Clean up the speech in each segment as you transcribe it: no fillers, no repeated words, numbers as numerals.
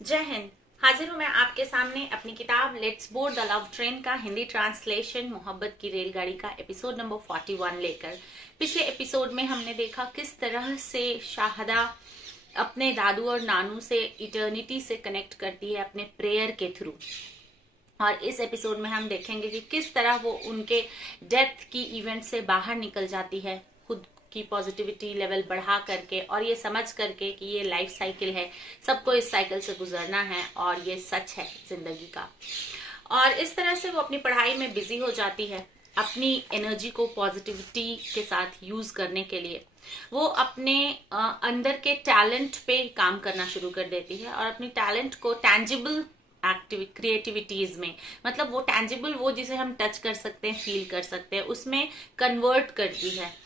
जय हिंद। हाजिर हूं मैं आपके सामने अपनी किताब let's board the love train का हिंदी ट्रांसलेशन मोहब्बत की रेलगाड़ी का एपिसोड नंबर 41 लेकर। पिछले एपिसोड में हमने देखा किस तरह से शाहदा अपने दादू और नानू से इटर्निटी से कनेक्ट करती है अपने प्रेयर के थ्रू। और इस एपिसोड में हम देखेंगे कि किस तरह वो उनके डेथ की इवेंट से बाहर निकल जाती है, खुद की पॉजिटिविटी लेवल बढ़ा करके और ये समझ करके कि ये लाइफ साइकिल है, सबको इस साइकिल से गुजरना है और ये सच है जिंदगी का। और इस तरह से वो अपनी पढ़ाई में बिजी हो जाती है, अपनी एनर्जी को पॉजिटिविटी के साथ यूज करने के लिए वो अपने अंदर के टैलेंट पे काम करना शुरू कर देती है और अपनी टैलेंट को टैंजिबल क्रिएटिविटीज में, मतलब वो टैंजिबल, वो जिसे हम टच कर सकते हैं, फील कर सकते हैं, उसमें कन्वर्ट करती है।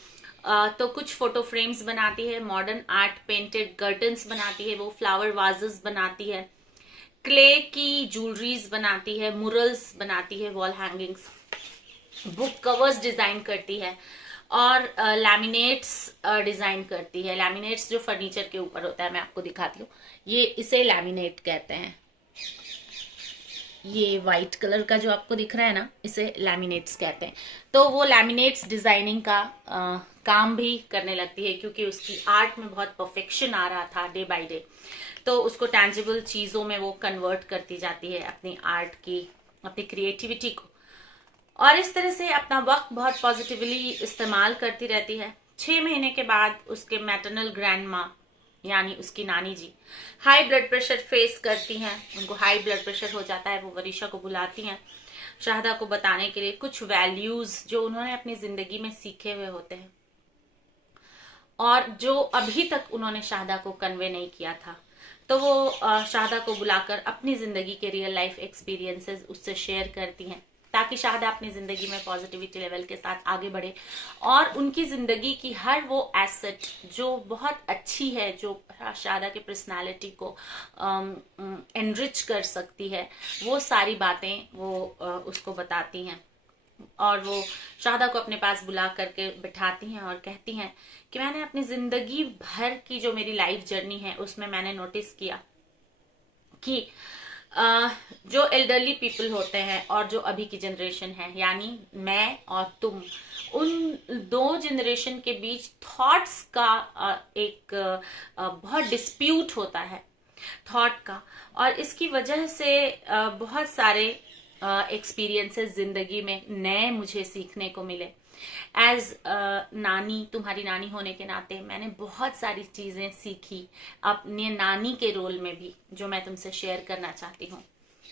तो कुछ फोटो फ्रेम्स बनाती है, मॉडर्न आर्ट पेंटेड कर्टन्स बनाती है, वो फ्लावर वाजेस बनाती है, क्ले की ज्वेलरीज बनाती है, मुरल्स बनाती है, wall hangings, book covers design करती है और लैमिनेट्स डिजाइन करती है। लैमिनेट्स जो फर्नीचर के ऊपर होता है, मैं आपको दिखाती हूँ, ये इसे लैमिनेट कहते हैं। ये व्हाइट कलर का जो आपको दिख रहा है ना, इसे लैमिनेट्स कहते हैं। तो वो लैमिनेट्स डिजाइनिंग का काम भी करने लगती है क्योंकि उसकी आर्ट में बहुत परफेक्शन आ रहा था डे बाय डे। तो उसको टैंजिबल चीजों में वो कन्वर्ट करती जाती है, अपनी आर्ट की, अपनी क्रिएटिविटी को। और इस तरह से अपना वक्त बहुत पॉजिटिवली इस्तेमाल करती रहती है। 6 महीने के बाद उसके मैटरनल ग्रैंड माँ यानी उसकी नानी जी हाई ब्लड प्रेशर फेस करती हैं, उनको हाई ब्लड प्रेशर हो जाता है। वो वरीशा को बुलाती हैं शाहदा को बताने के लिए कुछ वैल्यूज जो उन्होंने अपनी जिंदगी में सीखे हुए होते हैं और जो अभी तक उन्होंने शाहदा को कन्वे नहीं किया था। तो वो शाहदा को बुलाकर अपनी जिंदगी के रियल लाइफ एक्सपीरियंसेस उससे शेयर करती हैं ताकि शाहदा अपनी जिंदगी में पॉजिटिविटी लेवल के साथ आगे बढ़े और उनकी जिंदगी की हर वो एसेट जो बहुत अच्छी है, जो शाहदा की पर्सनालिटी को एनरिच कर सकती है, वो सारी बातें वो उसको बताती हैं। और वो शाहदा को अपने पास बुला करके बिठाती हैं और कहती हैं कि मैंने अपनी जिंदगी भर की जो मेरी लाइफ जर्नी है उसमें मैंने नोटिस किया कि जो एल्डरली पीपल होते हैं और जो अभी की जनरेशन है यानी मैं और तुम, उन दो जनरेशन के बीच थॉट्स का एक बहुत डिस्प्यूट होता है, थॉट का। और इसकी वजह से बहुत सारे एक्सपीरियंसेस जिंदगी में नए मुझे सीखने को मिले। एज नानी, तुम्हारी नानी होने के नाते मैंने बहुत सारी चीजें सीखी अपने नानी के रोल में भी, जो मैं तुमसे शेयर करना चाहती हूँ।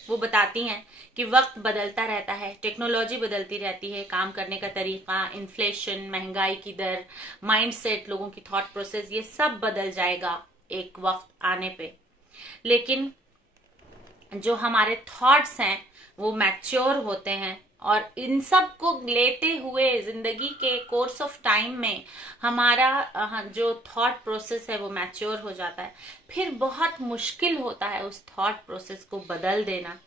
वो बताती हैं कि वक्त बदलता रहता है, टेक्नोलॉजी बदलती रहती है, काम करने का तरीका, इन्फ्लेशन, महंगाई की दर, माइंडसेट, लोगों की थॉट प्रोसेस, ये सब बदल जाएगा एक वक्त आने पे। लेकिन जो हमारे थॉट्स हैं वो मैच्योर होते हैं और इन सब को लेते हुए जिंदगी के कोर्स ऑफ टाइम में हमारा जो थॉट प्रोसेस है वो मैच्योर हो जाता है। फिर बहुत मुश्किल होता है उस थॉट प्रोसेस को बदल देना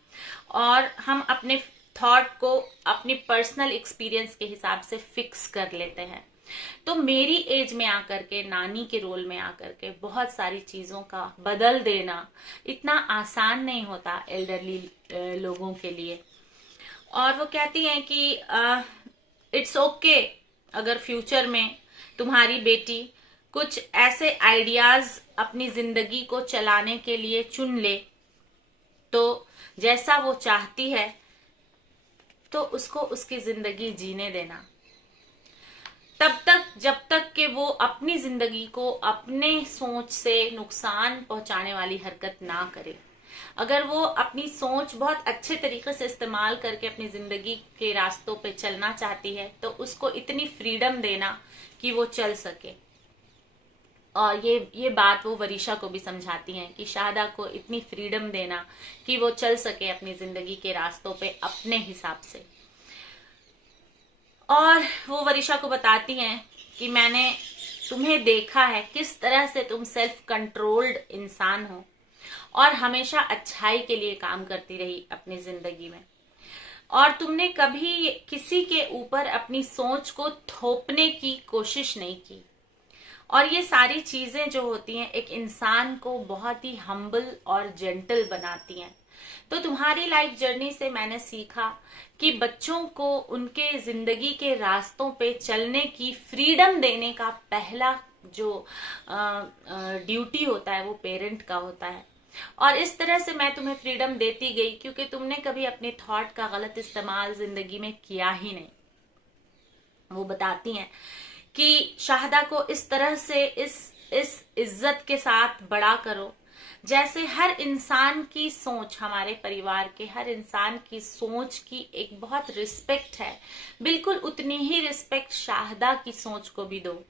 और हम अपने थॉट को अपनी पर्सनल एक्सपीरियंस के हिसाब से फिक्स कर लेते हैं। तो मेरी एज में आकर के, नानी के रोल में आकर के बहुत सारी चीजों का बदल देना इतना आसान नहीं होता एल्डरली लोगों के लिए। और वो कहती हैं कि इट्स ओके अगर फ्यूचर में तुम्हारी बेटी कुछ ऐसे आइडियाज अपनी जिंदगी को चलाने के लिए चुन ले, तो जैसा वो चाहती है तो उसको उसकी जिंदगी जीने देना, तब तक जब तक कि वो अपनी जिंदगी को अपने सोच से नुकसान पहुंचाने वाली हरकत ना करे। अगर वो अपनी सोच बहुत अच्छे तरीके से इस्तेमाल करके अपनी जिंदगी के रास्तों पे चलना चाहती है तो उसको इतनी फ्रीडम देना कि वो चल सके। और ये बात वो वरीशा को भी समझाती हैं कि शाहदा को इतनी फ्रीडम देना कि वो चल सके अपनी जिंदगी के रास्तों पे अपने हिसाब से। और वो वरीशा को बताती हैं कि मैंने तुम्हें देखा है किस तरह से तुम सेल्फ कंट्रोल्ड इंसान हो और हमेशा अच्छाई के लिए काम करती रही अपनी जिंदगी में, और तुमने कभी किसी के ऊपर अपनी सोच को थोपने की कोशिश नहीं की और ये सारी चीजें जो होती हैं एक इंसान को बहुत ही हम्बल और जेंटल बनाती हैं। तो तुम्हारी लाइफ जर्नी से मैंने सीखा कि बच्चों को उनके जिंदगी के रास्तों पे चलने की फ्रीडम देने का पहला जो ड्यूटी होता है वो पेरेंट का होता है। और इस तरह से मैं तुम्हें फ्रीडम देती गई क्योंकि तुमने कभी अपने थॉट का गलत इस्तेमाल जिंदगी में किया ही नहीं। वो बताती हैं कि शाहदा को इस तरह से इस इज्जत के साथ बड़ा करो जैसे हर इंसान की सोच, हमारे परिवार के हर इंसान की सोच की एक बहुत रिस्पेक्ट है, बिल्कुल उतनी ही रिस्पेक्ट शाहदा की सोच को भी दो।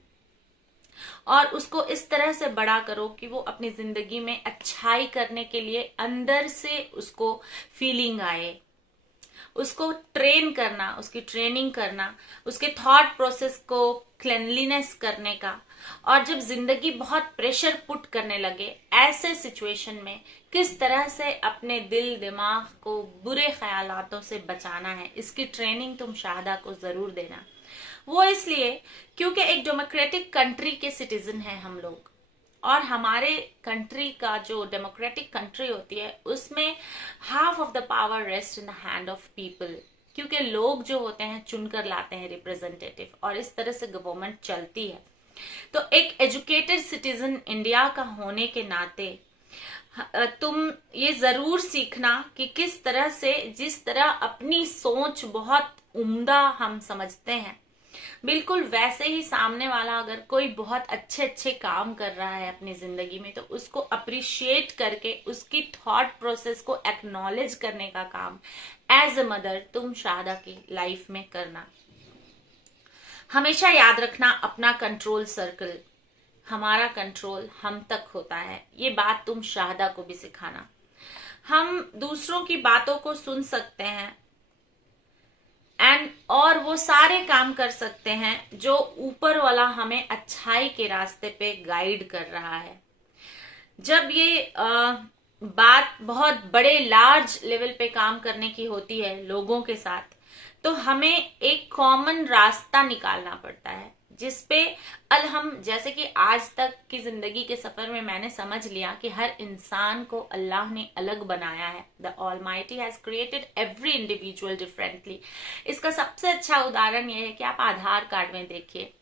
और उसको इस तरह से बड़ा करो कि वो अपनी जिंदगी में अच्छाई करने के लिए अंदर से उसको फीलिंग आए। उसको ट्रेन करना, उसकी ट्रेनिंग करना, उसके थॉट प्रोसेस को क्लेनलीनेस करने का। और जब जिंदगी बहुत प्रेशर पुट करने लगे ऐसे सिचुएशन में किस तरह से अपने दिल दिमाग को बुरे ख्यालातों से बचाना है, इसकी ट्रेनिंग तुम शाहदा को जरूर देना। वो इसलिए क्योंकि एक डेमोक्रेटिक कंट्री के सिटीजन हैं हम लोग, और हमारे कंट्री का जो डेमोक्रेटिक कंट्री होती है उसमें half of the power rest in the hand of people, क्योंकि लोग जो होते हैं चुनकर लाते हैं रिप्रेजेंटेटिव, और इस तरह से गवर्नमेंट चलती है। तो एक एजुकेटेड सिटीजन इंडिया का होने के नाते तुम ये जरूर सीखना कि किस तरह से, जिस तरह अपनी सोच बहुत उम्दा हम समझते हैं, बिल्कुल वैसे ही सामने वाला अगर कोई बहुत अच्छे अच्छे काम कर रहा है अपनी जिंदगी में तो उसको अप्रिशिएट करके उसकी थॉट प्रोसेस को एक्नॉलेज करने का काम एज अ मदर तुम शाहदा की लाइफ में करना। हमेशा याद रखना, अपना कंट्रोल सर्कल, हमारा कंट्रोल हम तक होता है, ये बात तुम शाहदा को भी सिखाना। हम दूसरों की बातों को सुन सकते हैं और वो सारे काम कर सकते हैं जो ऊपर वाला हमें अच्छाई के रास्ते पे गाइड कर रहा है। जब ये बात बहुत बड़े लार्ज लेवल पे काम करने की होती है लोगों के साथ, तो हमें एक कॉमन रास्ता निकालना पड़ता है जिसपे हम, जैसे कि आज तक की जिंदगी के सफर में मैंने समझ लिया कि हर इंसान को अल्लाह ने अलग बनाया है। The almighty has created every individual differently. इसका सबसे अच्छा उदाहरण यह है कि आप आधार कार्ड में देखिए,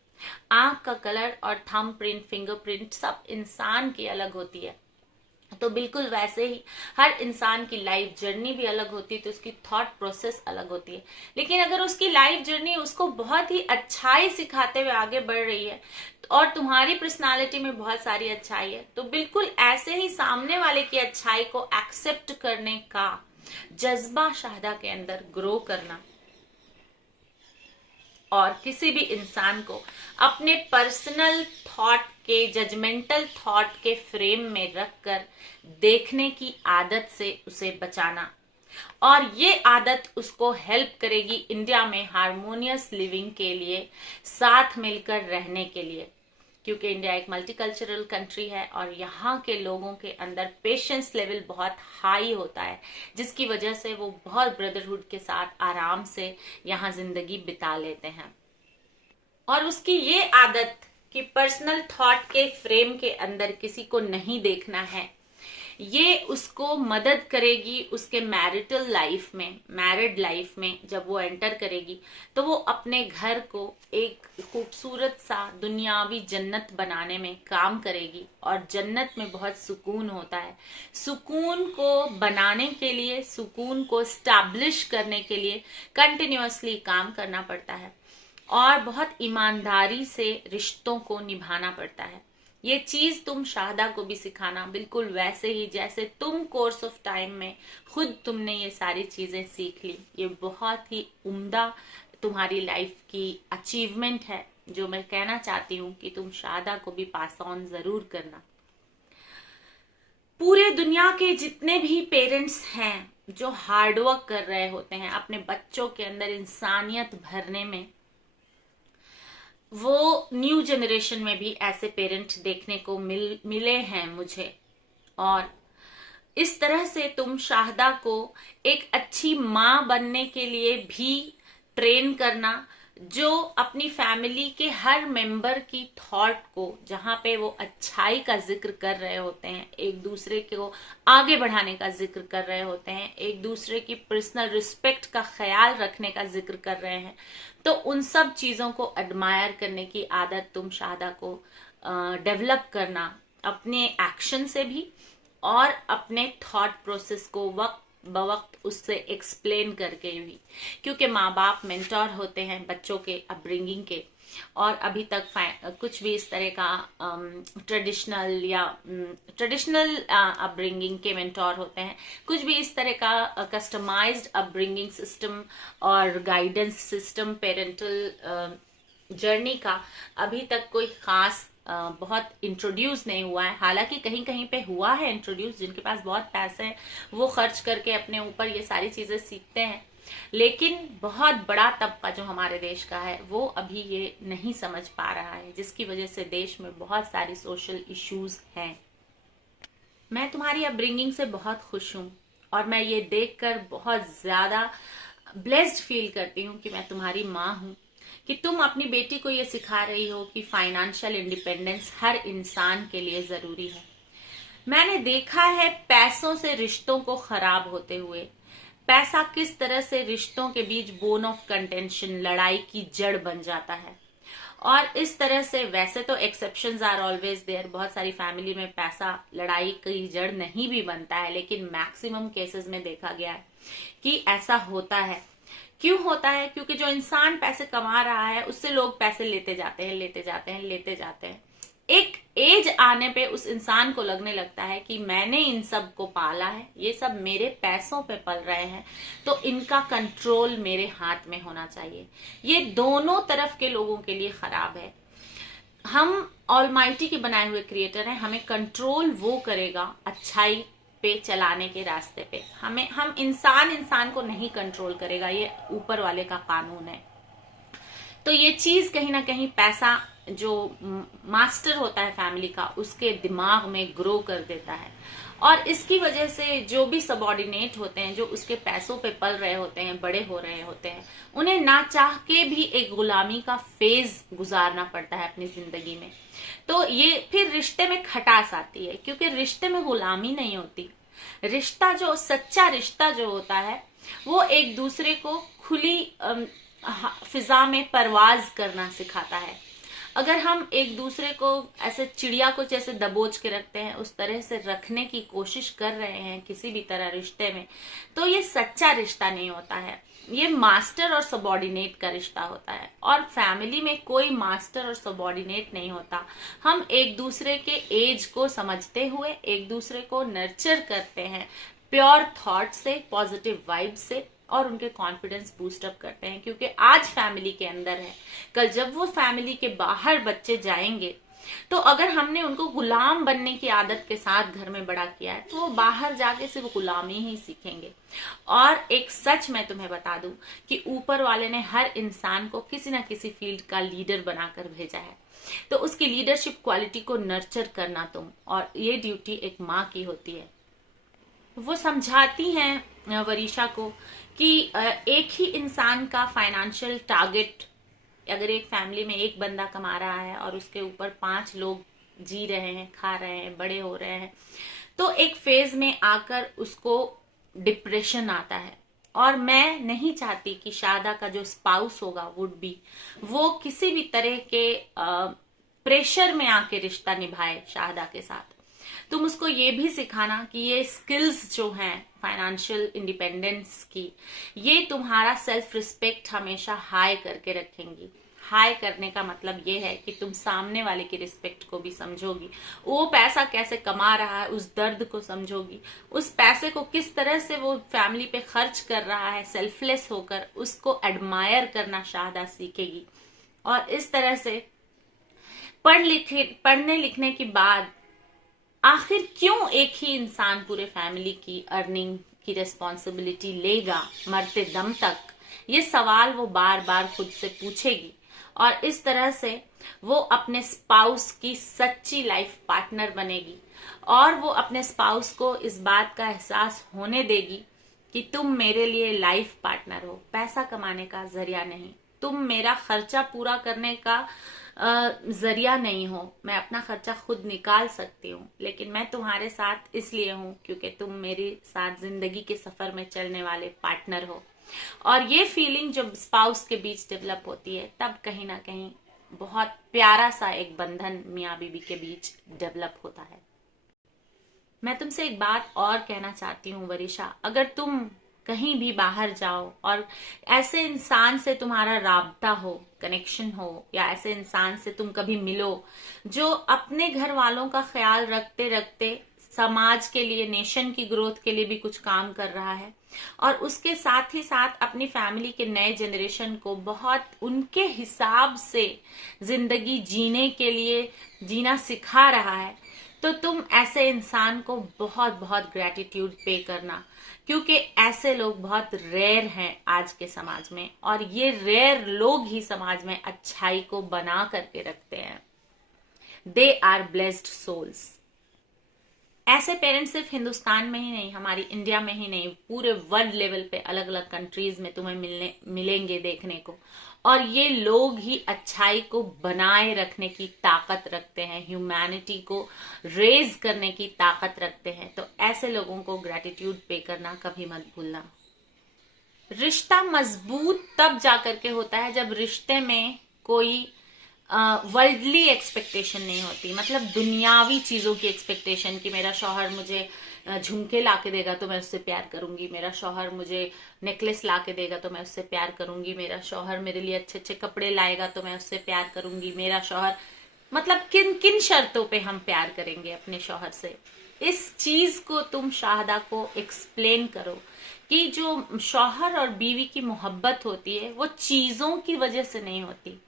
आंख का कलर और थंब प्रिंट, फिंगरप्रिंट सब इंसान की अलग होती है। तो बिल्कुल वैसे ही हर इंसान की लाइफ जर्नी भी अलग होती है, तो उसकी थॉट प्रोसेस अलग होती है। लेकिन अगर उसकी लाइफ जर्नी उसको बहुत ही अच्छाई सिखाते हुए आगे बढ़ रही है और तुम्हारी पर्सनालिटी में बहुत सारी अच्छाई है, तो बिल्कुल ऐसे ही सामने वाले की अच्छाई को एक्सेप्ट करने का जज्बा शाहदा के अंदर ग्रो करना, और किसी भी इंसान को अपने पर्सनल थॉट के, जजमेंटल थॉट के फ्रेम में रखकर देखने की आदत से उसे बचाना। और ये आदत उसको हेल्प करेगी इंडिया में हार्मोनियस लिविंग के लिए, साथ मिलकर रहने के लिए, क्योंकि इंडिया एक मल्टीकल्चरल कंट्री है और यहाँ के लोगों के अंदर पेशेंस लेवल बहुत हाई होता है, जिसकी वजह से वो बहुत ब्रदरहुड के साथ आराम से यहाँ जिंदगी बिता लेते हैं। और उसकी ये आदत कि पर्सनल थॉट के फ्रेम के अंदर किसी को नहीं देखना है, ये उसको मदद करेगी उसके मैरिटल लाइफ में, मैरिड लाइफ में जब वो एंटर करेगी तो वो अपने घर को एक खूबसूरत सा दुनियावी जन्नत बनाने में काम करेगी। और जन्नत में बहुत सुकून होता है। सुकून को बनाने के लिए, सुकून को स्टैब्लिश करने के लिए कंटिन्यूअसली काम करना पड़ता है और बहुत ईमानदारी से रिश्तों को निभाना पड़ता है। ये चीज तुम शाहदा को भी सिखाना, बिल्कुल वैसे ही जैसे तुम कोर्स ऑफ टाइम में खुद तुमने ये सारी चीजें सीख ली। ये बहुत ही उम्दा तुम्हारी लाइफ की अचीवमेंट है जो मैं कहना चाहती हूँ कि तुम शाहदा को भी पास ऑन जरूर करना। पूरे दुनिया के जितने भी पेरेंट्स हैं जो हार्डवर्क कर रहे होते हैं अपने बच्चों के अंदर इंसानियत भरने में, वो न्यू जनरेशन में भी ऐसे पेरेंट देखने को मिले हैं मुझे। और इस तरह से तुम शाहदा को एक अच्छी माँ बनने के लिए भी ट्रेन करना, जो अपनी फैमिली के हर मेंबर की थॉट को, जहां पे वो अच्छाई का जिक्र कर रहे होते हैं, एक दूसरे को आगे बढ़ाने का जिक्र कर रहे होते हैं, एक दूसरे की पर्सनल रिस्पेक्ट का ख्याल रखने का जिक्र कर रहे हैं, तो उन सब चीजों को एडमायर करने की आदत तुम शादा को डेवलप करना, अपने एक्शन से भी और अपने थॉट प्रोसेस को वक्त बवक्त उससे एक्सप्लेन करके भी, क्योंकि माँ बाप मेंटोर होते हैं बच्चों के अपब्रिंगिंग के, और अभी तक कुछ भी इस तरह का ट्रेडिशनल अपब्रिंगिंग के मेंटोर होते हैं, कुछ भी इस तरह का कस्टमाइज्ड अपब्रिंगिंग सिस्टम और गाइडेंस सिस्टम पेरेंटल जर्नी का अभी तक कोई खास बहुत इंट्रोड्यूस नहीं हुआ है। हालांकि कहीं कहीं पे हुआ है इंट्रोड्यूस, जिनके पास बहुत पैसे हैं वो खर्च करके अपने ऊपर ये सारी चीजें सीखते हैं, लेकिन बहुत बड़ा तबका जो हमारे देश का है वो अभी ये नहीं समझ पा रहा है, जिसकी वजह से देश में बहुत सारी सोशल इश्यूज हैं। मैं तुम्हारी अपब्रिंगिंग से बहुत खुश हूँ और मैं ये देखकर बहुत ज्यादा ब्लेस्ड फील करती हूँ कि मैं तुम्हारी माँ हूँ, कि तुम अपनी बेटी को ये सिखा रही हो कि फाइनेंशियल इंडिपेंडेंस हर इंसान के लिए जरूरी है। मैंने देखा है पैसों से रिश्तों को खराब होते हुए, पैसा किस तरह से रिश्तों के बीच बोन ऑफ कंटेंशन, लड़ाई की जड़ बन जाता है। और इस तरह से, वैसे तो एक्सेप्शंस आर ऑलवेज देयर, बहुत सारी फैमिली में पैसा लड़ाई की जड़ नहीं भी बनता है, लेकिन मैक्सिमम केसेस में देखा गया है कि ऐसा होता है। क्यों होता है? क्योंकि जो इंसान पैसे कमा रहा है उससे लोग पैसे लेते जाते हैं, लेते जाते हैं, लेते जाते हैं। एक एज आने पे उस इंसान को लगने लगता है कि मैंने इन सब को पाला है, ये सब मेरे पैसों पे पल रहे हैं, तो इनका कंट्रोल मेरे हाथ में होना चाहिए। ये दोनों तरफ के लोगों के लिए खराब है। हम ऑलमाइटी के बनाए हुए क्रिएटर हैं, हमें कंट्रोल वो करेगा अच्छाई पे चलाने के रास्ते पे। हम इंसान को नहीं कंट्रोल करेगा, ये ऊपर वाले का कानून है। तो ये चीज कहीं ना कहीं पैसा जो मास्टर होता है फैमिली का, उसके दिमाग में ग्रो कर देता है, और इसकी वजह से जो भी सबऑर्डिनेट होते हैं, जो उसके पैसों पे पल रहे होते हैं, बड़े हो रहे होते हैं, उन्हें ना चाह के भी एक गुलामी का फेज गुजारना पड़ता है अपनी जिंदगी में। तो ये फिर रिश्ते में खटास आती है, क्योंकि रिश्ते में गुलामी नहीं होती। रिश्ता, जो सच्चा रिश्ता जो होता है, वो एक दूसरे को खुली फिजा में परवाज करना सिखाता है। अगर हम एक दूसरे को ऐसे चिड़िया को जैसे दबोच के रखते हैं, उस तरह से रखने की कोशिश कर रहे हैं किसी भी तरह रिश्ते में, तो ये सच्चा रिश्ता नहीं होता है, ये मास्टर और सबऑर्डिनेट का रिश्ता होता है। और फैमिली में कोई मास्टर और सबऑर्डिनेट नहीं होता। हम एक दूसरे के एज को समझते हुए एक दूसरे को नर्चर करते हैं, प्योर थॉट से, पॉजिटिव वाइब से, और उनके कॉन्फिडेंस बूस्ट अप करते हैं। क्योंकि आज फैमिली के अंदर है, कल जब वो फैमिली के बाहर बच्चे जाएंगे, तो अगर हमने उनको गुलाम बनने की आदत के साथ घर में बड़ा किया है, तो वो बाहर जाके सिर्फ गुलामी ही सीखेंगे। और एक सच मैं तुम्हें बता दूं कि ऊपर वाले ने हर इंसान को किसी ना किसी फील्ड का लीडर बनाकर भेजा है, तो उसकी लीडरशिप क्वालिटी को नर्चर करना तुम, और ये ड्यूटी एक माँ की होती है। वो समझाती हैं वरीशा को कि एक ही इंसान का फाइनेंशियल टारगेट, अगर एक फैमिली में एक बंदा कमा रहा है और उसके ऊपर 5 लोग जी रहे हैं, खा रहे हैं, बड़े हो रहे हैं, तो एक फेज में आकर उसको डिप्रेशन आता है। और मैं नहीं चाहती कि शादा का जो स्पाउस होगा, वुड बी, वो किसी भी तरह के प्रेशर में आके रिश्ता निभाए शादा के साथ। तुम उसको ये भी सिखाना कि ये स्किल्स जो हैं फाइनेंशियल इंडिपेंडेंस की, ये तुम्हारा सेल्फ रिस्पेक्ट हमेशा हाई करके रखेंगी। हाई करने का मतलब ये है कि तुम सामने वाले की रिस्पेक्ट को भी समझोगी, वो पैसा कैसे कमा रहा है उस दर्द को समझोगी, उस पैसे को किस तरह से वो फैमिली पे खर्च कर रहा है सेल्फलेस होकर, उसको एडमायर करना शाहदा सीखेगी। और इस तरह से पढ़ने लिखने के बाद आखिर क्यों एक ही इंसान पूरे फैमिली की अर्निंग की रिस्पॉन्सिबिलिटी लेगा मरते दम तक, ये सवाल वो बार बार खुद से पूछेगी। और इस तरह से वो अपने स्पाउस की सच्ची लाइफ पार्टनर बनेगी, और वो अपने स्पाउस को इस बात का एहसास होने देगी कि तुम मेरे लिए लाइफ पार्टनर हो, पैसा कमाने का जरिया नहीं। तुम मेरा खर्चा पूरा करने का जरिया नहीं हो। मैं अपना खर्चा खुद निकाल सकती हूँ, लेकिन मैं तुम्हारे साथ इसलिए हूँ क्योंकि तुम मेरे साथ जिंदगी के सफर में चलने वाले पार्टनर हो। और ये फीलिंग जब स्पाउस के बीच डेवलप होती है, तब कहीं ना कहीं बहुत प्यारा सा एक बंधन मियाँ बीवी के बीच डेवलप होता है। मैं तुमसे एक बात और कहना चाहती हूँ वरिशा, अगर तुम कहीं भी बाहर जाओ और ऐसे इंसान से तुम्हारा राब्ता हो, कनेक्शन हो, या ऐसे इंसान से तुम कभी मिलो जो अपने घर वालों का ख्याल रखते रखते समाज के लिए, नेशन की ग्रोथ के लिए भी कुछ काम कर रहा है, और उसके साथ ही साथ अपनी फैमिली के नए जनरेशन को बहुत उनके हिसाब से जिंदगी जीने के लिए जीना सिखा रहा है, तो तुम ऐसे इंसान को बहुत बहुत ग्रेटिट्यूड पे करना, क्योंकि ऐसे लोग बहुत रेयर हैं आज के समाज में, और ये रेयर लोग ही समाज में अच्छाई को बना करके रखते हैं। They are blessed souls. ऐसे पेरेंट्स सिर्फ हिंदुस्तान में ही नहीं, हमारी इंडिया में ही नहीं, पूरे वर्ल्ड लेवल पे अलग अलग कंट्रीज में तुम्हें मिलेंगे देखने को। और ये लोग ही अच्छाई को बनाए रखने की ताकत रखते हैं, ह्यूमैनिटी को रेज करने की ताकत रखते हैं। तो ऐसे लोगों को ग्रेटिट्यूड पे करना कभी मत भूलना। रिश्ता मजबूत तब जाकर के होता है जब रिश्ते में कोई वर्ल्डली एक्सपेक्टेशन नहीं होती, मतलब दुनियावी चीजों की एक्सपेक्टेशन कि मेरा शौहर मुझे झुमके ला के देगा तो मैं उससे प्यार करूंगी, मेरा शौहर मुझे नेकलेस ला के देगा तो मैं उससे प्यार करूंगी, मेरा शौहर मेरे लिए अच्छे अच्छे कपड़े लाएगा तो मैं उससे प्यार करूंगी, मेरा शौहर, मतलब किन किन शर्तों पे हम प्यार करेंगे अपने शौहर से। इस चीज को तुम शाहदा को एक्सप्लेन करो कि जो शौहर और बीवी की मोहब्बत होती है वो चीजों की वजह से नहीं होती,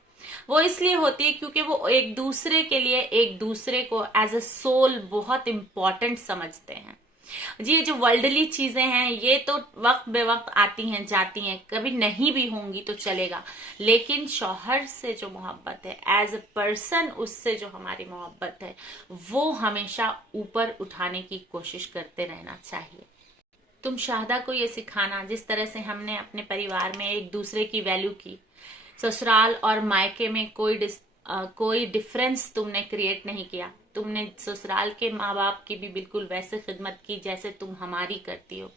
वो इसलिए होती है क्योंकि वो एक दूसरे के लिए एक दूसरे को एज अ सोल बहुत इंपॉर्टेंट समझते हैं। जी, ये जो वर्ल्डली चीजें हैं ये तो वक्त बे वक्त आती हैं जाती हैं, कभी नहीं भी होंगी तो चलेगा, लेकिन शौहर से जो मोहब्बत है, एज अ पर्सन उससे जो हमारी मोहब्बत है, वो हमेशा ऊपर उठाने की कोशिश करते रहना चाहिए। तुम शाहदा को ये सिखाना, जिस तरह से हमने अपने परिवार में एक दूसरे की वैल्यू की, ससुराल और मायके में कोई डिफरेंस तुमने क्रिएट नहीं किया, तुमने ससुराल के माँ बाप की भी बिल्कुल वैसे खिदमत की जैसे तुम हमारी करती हो,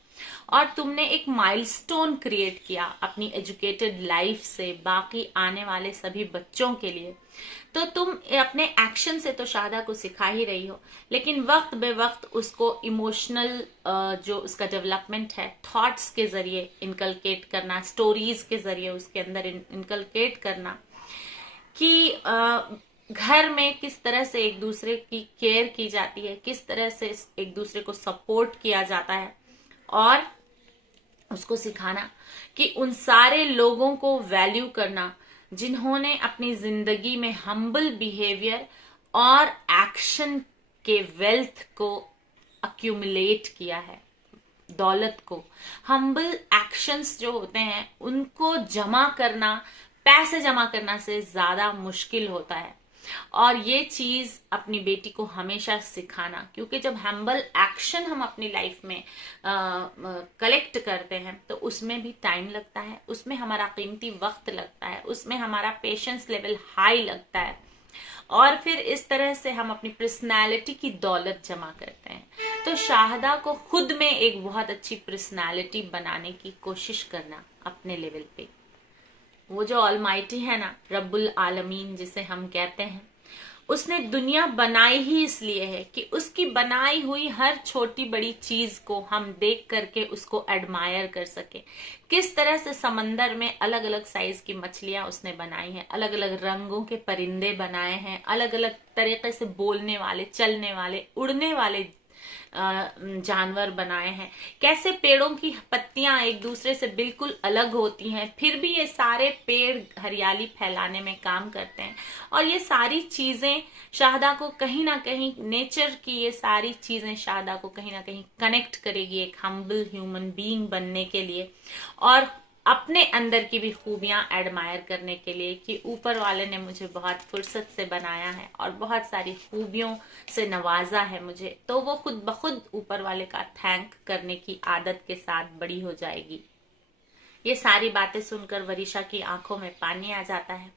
और तुमने एक माइलस्टोन क्रिएट किया अपनी एजुकेटेड लाइफ से बाकी आने वाले सभी बच्चों के लिए। तो तुम अपने एक्शन से तो शाहदा को सिखा ही रही हो, लेकिन वक्त बे वक्त उसको इमोशनल जो उसका डेवलपमेंट है, थॉट्स के जरिए इनकलकेट करना, स्टोरीज के जरिए उसके अंदर इनकलकेट करना कि घर में किस तरह से एक दूसरे की केयर की जाती है, किस तरह से एक दूसरे को सपोर्ट किया जाता है, और उसको सिखाना कि उन सारे लोगों को वैल्यू करना जिन्होंने अपनी जिंदगी में हम्बल बिहेवियर और एक्शन के वेल्थ को अक्यूमुलेट किया है, दौलत को। हम्बल एक्शंस जो होते हैं उनको जमा करना पैसे जमा करना से ज्यादा मुश्किल होता है, और ये चीज अपनी बेटी को हमेशा सिखाना, क्योंकि जब हम्बल एक्शन हम अपनी लाइफ में कलेक्ट करते हैं तो उसमें भी टाइम लगता है, उसमें हमारा कीमती वक्त लगता है, उसमें हमारा पेशेंस लेवल हाई लगता है, और फिर इस तरह से हम अपनी पर्सनालिटी की दौलत जमा करते हैं। तो शाहदा को खुद में एक बहुत अच्छी पर्सनालिटी बनाने की कोशिश करना अपने लेवल पे। वो जो ऑलमाइटी है ना, रब्बुल आलमीन जिसे हम कहते हैं, उसने दुनिया बनाई ही इसलिए है कि उसकी बनाई हुई हर छोटी बड़ी चीज को हम देख करके उसको एडमायर कर सके। किस तरह से समंदर में अलग अलग साइज की मछलियां उसने बनाई हैं, अलग अलग रंगों के परिंदे बनाए हैं, अलग अलग तरीके से बोलने वाले, चलने वाले, उड़ने वाले जानवर बनाए हैं, कैसे पेड़ों की पत्तियां एक दूसरे से बिल्कुल अलग होती हैं, फिर भी ये सारे पेड़ हरियाली फैलाने में काम करते हैं। और ये सारी चीजें शाहदा को कहीं ना कहीं, नेचर की ये सारी चीजें शाहदा को कहीं ना कहीं कनेक्ट करेगी एक हम्बल ह्यूमन बीइंग बनने के लिए, और अपने अंदर की भी खूबियां एडमायर करने के लिए कि ऊपर वाले ने मुझे बहुत फुर्सत से बनाया है और बहुत सारी खूबियों से नवाजा है मुझे, तो वो खुद ब खुद ऊपर वाले का थैंक करने की आदत के साथ बड़ी हो जाएगी। ये सारी बातें सुनकर वरीशा की आंखों में पानी आ जाता है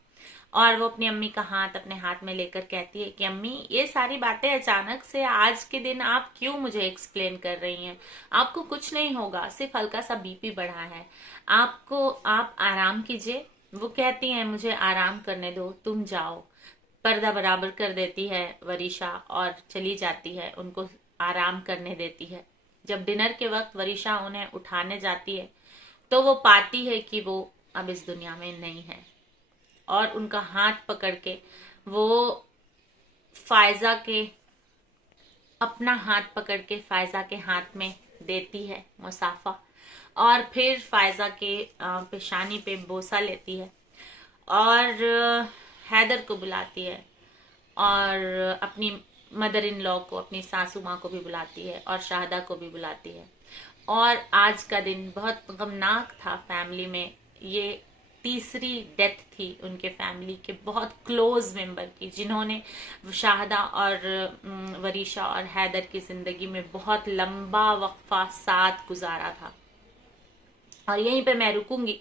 और वो अपनी अम्मी का हाथ अपने हाथ में लेकर कहती है कि अम्मी, ये सारी बातें अचानक से आज के दिन आप क्यों मुझे एक्सप्लेन कर रही हैं? आपको कुछ नहीं होगा, सिर्फ हल्का सा बीपी बढ़ा है, आप आराम कीजिए। वो कहती हैं मुझे आराम करने दो, तुम जाओ। पर्दा बराबर कर देती है वरीशा और चली जाती है, उनको आराम करने देती है। जब डिनर के वक्त वरीशा उन्हें उठाने जाती है तो वो पाती है कि वो अब इस दुनिया में नहीं है और उनका हाथ पकड़ के वो फायजा के अपना हाथ पकड़ के फायजा के हाथ में देती है मुसाफा, और फिर फायजा के पेशानी पे बोसा लेती है और हैदर को बुलाती है और अपनी मदर इन लॉ को, अपनी सासू माँ को भी बुलाती है और शाहदा को भी बुलाती है। और आज का दिन बहुत गमनाक था फैमिली में। ये तीसरी डेथ थी उनके फैमिली के बहुत क्लोज मेंबर की, जिन्होंने शाहदा और वरीशा और हैदर की जिंदगी में बहुत लंबा वक्फा साथ गुजारा था। और यहीं पे मैं रुकूंगी,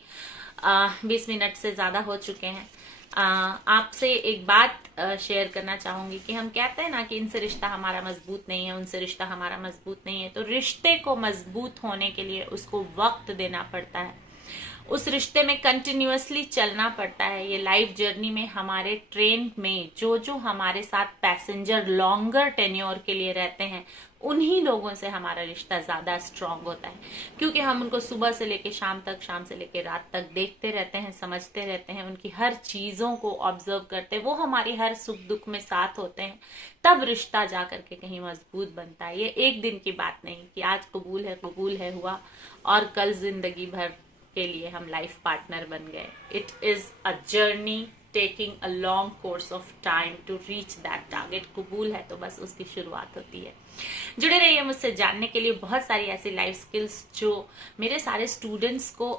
20 मिनट से ज्यादा हो चुके हैं। आपसे एक बात शेयर करना चाहूंगी कि हम कहते हैं ना कि इनसे रिश्ता हमारा मजबूत नहीं है, उनसे रिश्ता हमारा मजबूत नहीं है। तो रिश्ते को मजबूत होने के लिए उसको वक्त देना पड़ता है, उस रिश्ते में कंटिन्यूअसली चलना पड़ता है। ये लाइफ जर्नी में हमारे ट्रेन में जो जो हमारे साथ पैसेंजर लॉन्गर टेन्योर के लिए रहते हैं, उन्हीं लोगों से हमारा रिश्ता ज्यादा स्ट्रांग होता है, क्योंकि हम उनको सुबह से लेके शाम तक, शाम से लेके रात तक देखते रहते हैं, समझते रहते हैं, उनकी हर चीजों को ऑब्जर्व करते हैं, वो हमारी हर सुख दुख में साथ होते हैं। तब रिश्ता जा करके कहीं मजबूत बनता है। ये एक दिन की बात नहीं कि आज कबूल है हुआ और कल जिंदगी भर के लिए हम लाइफ पार्टनर बन गए। It is a journey taking a long course of time to reach that target. कबूल है तो बस उसकी शुरुआत होती है। जुड़े रहिए मुझसे जानने के लिए बहुत सारी ऐसी लाइफ स्किल्स जो मेरे सारे स्टूडेंट्स को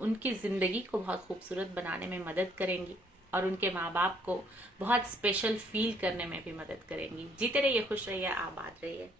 उनकी जिंदगी को बहुत खूबसूरत बनाने में मदद करेंगी और उनके माँ बाप को बहुत स्पेशल फील करने में भी मदद करेंगी। जीते रहिए, खुश रहिए, आबाद रहिए।